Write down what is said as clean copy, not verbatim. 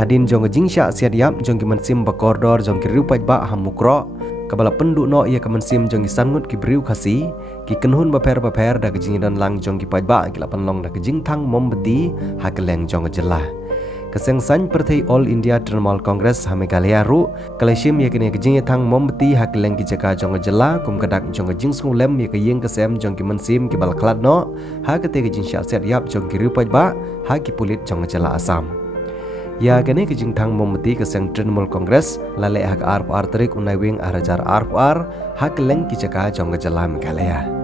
hadin jong jing sya siat yap jong ki mensim bakordor jong ki riu pai ba hamukro kabala penduk no ia kemensim jong ki sangut ki briu khasi ki kenhun baper da kejing dan lang jong ki pai ba ki lapan long da kejing thang mombeti hakeleng jong jelah keseng san perthai All India Trinamool Congress Meghalaya ru kalashim yakini kejing thang mombeti hakeleng ki jaka jong jelah kum kadak jong jing sungulem ya kiyeng kesem jong ki mensim ki balaklat no ha kete kejing sya siat yap jong ki riu pai ba ha ki pulit jong jelah Assam ya kene kejing thang mombeti keseng Trinamool Congress lale hak arp arterik unai wing arajar arp ar hakeleng ki jaka jong jelah Meghalaya